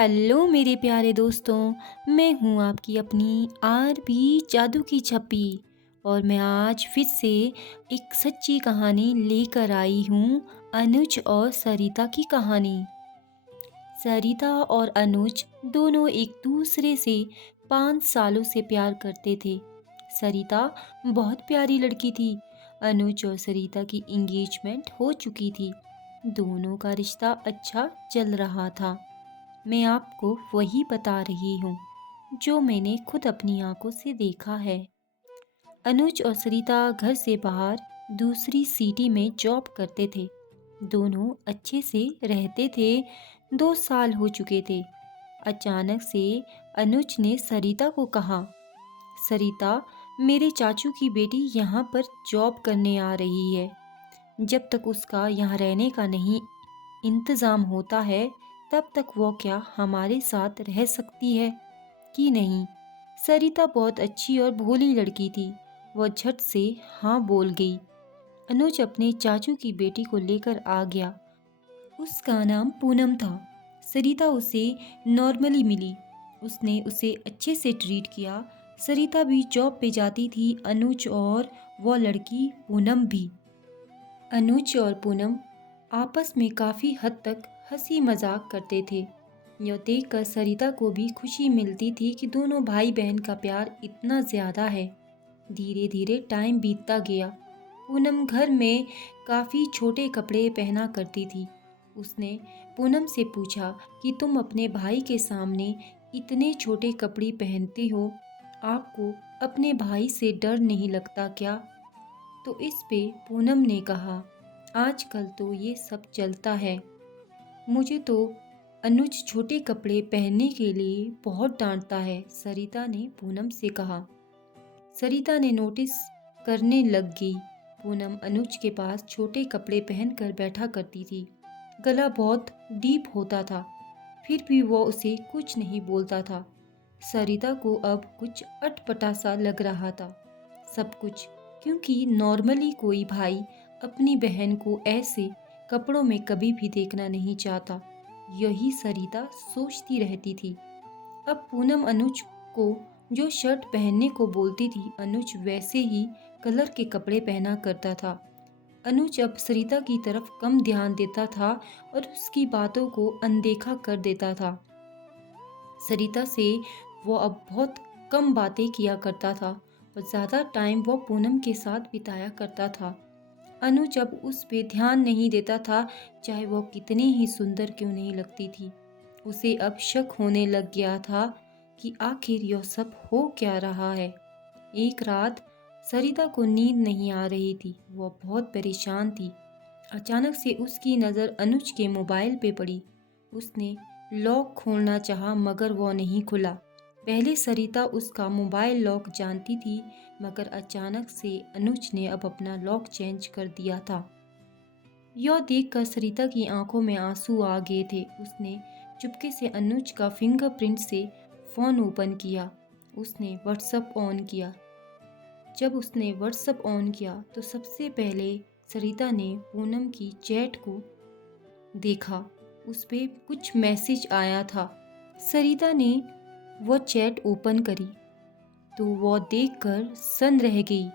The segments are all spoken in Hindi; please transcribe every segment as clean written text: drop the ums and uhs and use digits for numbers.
हेलो मेरे प्यारे दोस्तों, मैं हूँ आपकी अपनी आरबी जादू की छप्पी। और मैं आज फिर से एक सच्ची कहानी लेकर आई हूँ। अनुज और सरिता की कहानी। सरिता और अनुज दोनों एक दूसरे से 5 सालों से प्यार करते थे। सरिता बहुत प्यारी लड़की थी। अनुज और सरिता की एंगेजमेंट हो चुकी थी। दोनों का रिश्ता अच्छा चल रहा था। मैं आपको वही बता रही हूँ जो मैंने खुद अपनी आंखों से देखा है। अनुज और सरिता घर से बाहर दूसरी सिटी में जॉब करते थे। दोनों अच्छे से रहते थे। 2 साल हो चुके थे। अचानक से अनुज ने सरिता को कहा, सरिता, मेरे चाचू की बेटी यहाँ पर जॉब करने आ रही है। जब तक उसका यहाँ रहने का नहीं इंतज़ाम होता है तब तक वो क्या हमारे साथ रह सकती है कि नहीं। सरिता बहुत अच्छी और भोली लड़की थी। वह झट से हाँ बोल गई। अनुज अपने चाचू की बेटी को लेकर आ गया। उसका नाम पूनम था। सरिता उसे नॉर्मली मिली। उसने उसे अच्छे से ट्रीट किया। सरिता भी जॉब पे जाती थी, अनुज और वह लड़की पूनम भी। अनुज और पूनम आपस में काफ़ी हद तक हंसी मजाक करते थे। यह देखकर सरिता को भी खुशी मिलती थी कि दोनों भाई बहन का प्यार इतना ज़्यादा है। धीरे धीरे टाइम बीतता गया। पूनम घर में काफ़ी छोटे कपड़े पहना करती थी। उसने पूनम से पूछा कि तुम अपने भाई के सामने इतने छोटे कपड़े पहनती हो, आपको अपने भाई से डर नहीं लगता क्या? तो इस पे पूनम ने कहा, आजकल तो ये सब चलता है। मुझे तो अनुज छोटे कपड़े पहनने के लिए बहुत डांटता है, सरिता ने पूनम से कहा। सरिता ने नोटिस करने लग गई। पूनम अनुज के पास छोटे कपड़े पहनकर बैठा करती थी। गला बहुत डीप होता था, फिर भी वो उसे कुछ नहीं बोलता था। सरिता को अब कुछ अटपटा सा लग रहा था सब कुछ, क्योंकि नॉर्मली कोई भाई अपनी बहन को ऐसे कपड़ों में कभी भी देखना नहीं चाहता। यही सरिता सोचती रहती थी। अब पूनम अनुज को जो शर्ट पहनने को बोलती थी, अनुज वैसे ही कलर के कपड़े पहना करता था। अनुज अब सरिता की तरफ कम ध्यान देता था और उसकी बातों को अनदेखा कर देता था। सरिता से वो अब बहुत कम बातें किया करता था और ज़्यादा टाइम वो पूनम के साथ बिताया करता था। अनुज अब उस पे ध्यान नहीं देता था, चाहे वो कितनी ही सुंदर क्यों नहीं लगती थी। उसे अब शक होने लग गया था कि आखिर यह सब हो क्या रहा है। एक रात सरिता को नींद नहीं आ रही थी। वो बहुत परेशान थी। अचानक से उसकी नज़र अनुज के मोबाइल पे पड़ी। उसने लॉक खोलना चाहा मगर वो नहीं खुला। पहले सरिता उसका मोबाइल लॉक जानती थी, मगर अचानक से अनुज ने अब अपना लॉक चेंज कर दिया था। यह देखकर सरिता की आंखों में आंसू आ गए थे। उसने चुपके से अनुज का फिंगरप्रिंट से फ़ोन ओपन किया। उसने व्हाट्सएप ऑन किया। जब उसने व्हाट्सएप ऑन किया तो सबसे पहले सरिता ने पूनम की चैट को देखा। उस पे कुछ मैसेज आया था। सरिता ने वो चैट ओपन करी तो वो देखकर सन रह गई।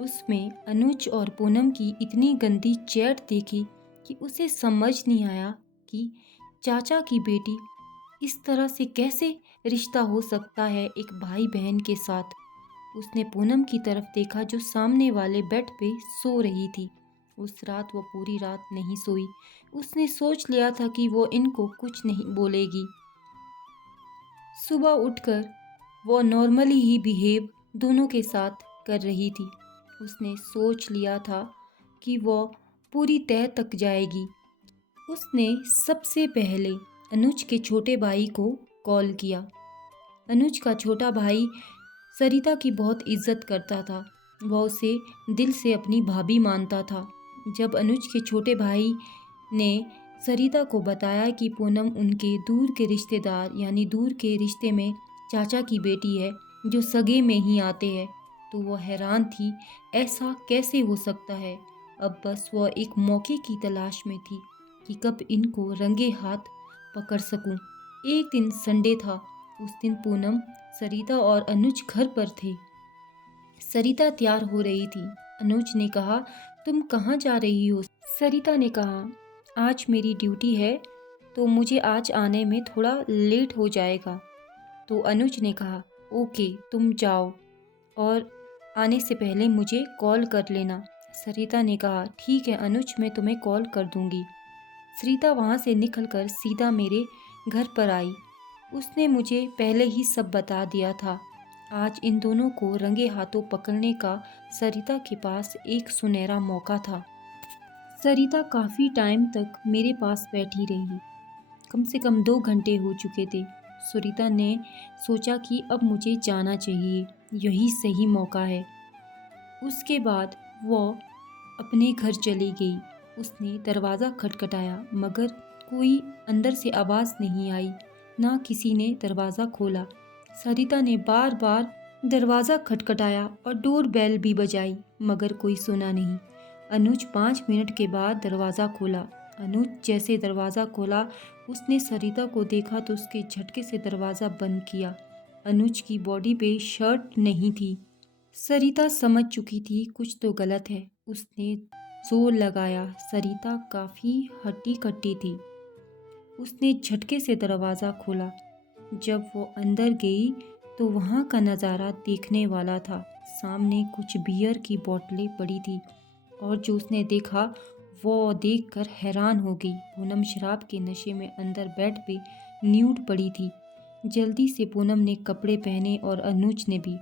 उसमें अनुज और पूनम की इतनी गंदी चैट देखी कि उसे समझ नहीं आया कि चाचा की बेटी इस तरह से कैसे रिश्ता हो सकता है एक भाई बहन के साथ। उसने पूनम की तरफ देखा जो सामने वाले बेड पे सो रही थी। उस रात वो पूरी रात नहीं सोई। उसने सोच लिया था कि वो इनको कुछ नहीं बोलेगी। सुबह उठकर वो नॉर्मली ही बिहेव दोनों के साथ कर रही थी। उसने सोच लिया था कि वो पूरी तह तक जाएगी। उसने सबसे पहले अनुज के छोटे भाई को कॉल किया। अनुज का छोटा भाई सरिता की बहुत इज्जत करता था। वह उसे दिल से अपनी भाभी मानता था। जब अनुज के छोटे भाई ने सरिता को बताया कि पूनम उनके दूर के रिश्तेदार यानी दूर के रिश्ते में चाचा की बेटी है जो सगे में ही आते हैं, तो वह हैरान थी, ऐसा कैसे हो सकता है। अब बस वह एक मौके की तलाश में थी कि कब इनको रंगे हाथ पकड़ सकूं। एक दिन संडे था। उस दिन पूनम, सरिता और अनुज घर पर थे। सरिता तैयार हो रही थी। अनुज ने कहा, तुम कहाँ जा रही हो? सरिता ने कहा, आज मेरी ड्यूटी है तो मुझे आज आने में थोड़ा लेट हो जाएगा। तो अनुज ने कहा, ओके तुम जाओ और आने से पहले मुझे कॉल कर लेना। सरिता ने कहा, ठीक है अनुज, मैं तुम्हें कॉल कर दूंगी। सरिता वहाँ से निकलकर सीधा मेरे घर पर आई। उसने मुझे पहले ही सब बता दिया था। आज इन दोनों को रंगे हाथों पकड़ने का सरिता के पास एक सुनहरा मौका था। सरिता काफ़ी टाइम तक मेरे पास बैठी रही। कम से कम 2 घंटे हो चुके थे। सरिता ने सोचा कि अब मुझे जाना चाहिए, यही सही मौका है। उसके बाद वो अपने घर चली गई। उसने दरवाज़ा खटखटाया मगर कोई अंदर से आवाज़ नहीं आई, ना किसी ने दरवाज़ा खोला। सरिता ने बार बार दरवाज़ा खटखटाया और डोर बेल भी बजाई मगर कोई सुना नहीं। अनुज 5 मिनट के बाद दरवाज़ा खोला। अनुज जैसे दरवाज़ा खोला, उसने सरिता को देखा तो उसके झटके से दरवाज़ा बंद किया। अनुज की बॉडी पे शर्ट नहीं थी। सरिता समझ चुकी थी कुछ तो गलत है। उसने जोर लगाया। सरिता काफ़ी हट्टी कट्टी थी। उसने झटके से दरवाज़ा खोला। जब वो अंदर गई तो वहाँ का नज़ारा देखने वाला था। सामने कुछ बियर की बोतलें पड़ी थी और जो उसने देखा वो देखकर हैरान हो गई। पूनम शराब के नशे में अंदर बेड पे न्यूड पड़ी थी। जल्दी से पूनम ने कपड़े पहने और अनुज ने भी।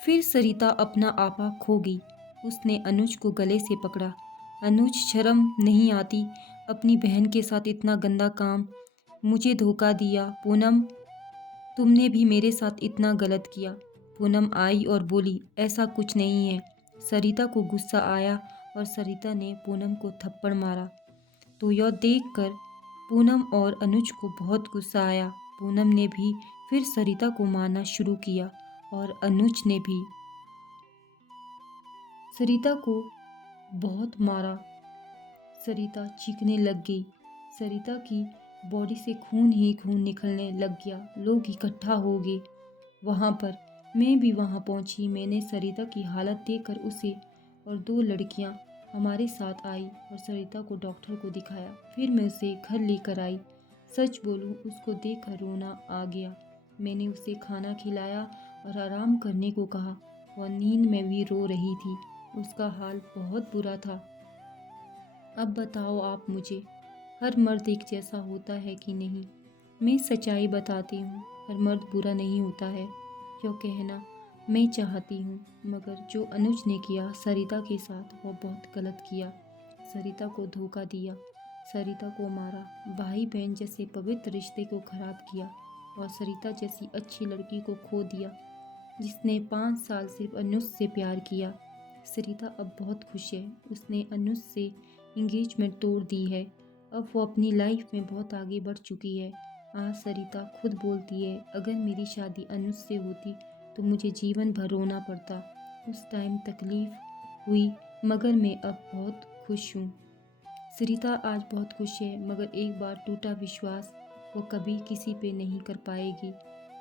फिर सरिता अपना आपा खो गई। उसने अनुज को गले से पकड़ा। अनुज, शर्म नहीं आती अपनी बहन के साथ इतना गंदा काम? मुझे धोखा दिया। पूनम, तुमने भी मेरे साथ इतना गलत किया। पूनम आई और बोली, ऐसा कुछ नहीं है। सरिता को गुस्सा आया और सरिता ने पूनम को थप्पड़ मारा। तो यह देखकर पूनम और अनुज को बहुत गुस्सा आया। पूनम ने भी फिर सरिता को मारना शुरू किया और अनुज ने भी सरिता को बहुत मारा। सरिता चीखने लग गई। सरिता की बॉडी से खून ही खून निकलने लग गया। लोग इकट्ठा हो गए वहाँ पर। मैं भी वहाँ पहुँची। मैंने सरिता की हालत देखकर उसे और 2 लड़कियाँ हमारे साथ आई और सरिता को डॉक्टर को दिखाया। फिर मैं उसे घर लेकर आई। सच बोलूँ, उसको देखकर रोना आ गया। मैंने उसे खाना खिलाया और आराम करने को कहा। वह नींद में भी रो रही थी। उसका हाल बहुत बुरा था। अब बताओ आप मुझे, हर मर्द एक जैसा होता है कि नहीं? मैं सच्चाई बताती हूँ, हर मर्द बुरा नहीं होता है। क्यों कहना मैं चाहती हूँ, मगर जो अनुज ने किया सरिता के साथ वो बहुत गलत किया। सरिता को धोखा दिया, सरिता को मारा, भाई बहन जैसे पवित्र रिश्ते को खराब किया और सरिता जैसी अच्छी लड़की को खो दिया जिसने 5 साल सिर्फ अनुज से प्यार किया। सरिता अब बहुत खुश है। उसने अनुज से इंगेजमेंट तोड़ दी है। अब वो अपनी लाइफ में बहुत आगे बढ़ चुकी है। आज सरिता खुद बोलती है, अगर मेरी शादी अनुज से होती तो मुझे जीवन भर रोना पड़ता। उस टाइम तकलीफ हुई मगर मैं अब बहुत खुश हूँ। सरिता आज बहुत खुश है मगर एक बार टूटा विश्वास वो कभी किसी पे नहीं कर पाएगी।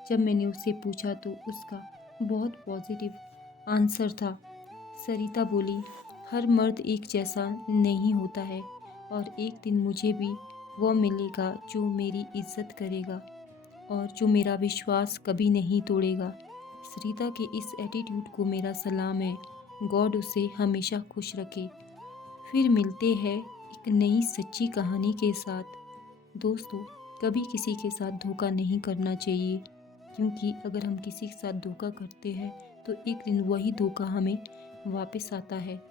जब मैंने उससे पूछा तो उसका बहुत पॉजिटिव आंसर था। सरिता बोली, हर मर्द एक जैसा नहीं होता है और एक दिन मुझे भी वो मिलेगा जो मेरी इज्जत करेगा और जो मेरा विश्वास कभी नहीं तोड़ेगा। सरिता के इस एटीट्यूड को मेरा सलाम है। गॉड उसे हमेशा खुश रखे। फिर मिलते हैं एक नई सच्ची कहानी के साथ। दोस्तों, कभी किसी के साथ धोखा नहीं करना चाहिए, क्योंकि अगर हम किसी के साथ धोखा करते हैं तो एक दिन वही धोखा हमें वापस आता है।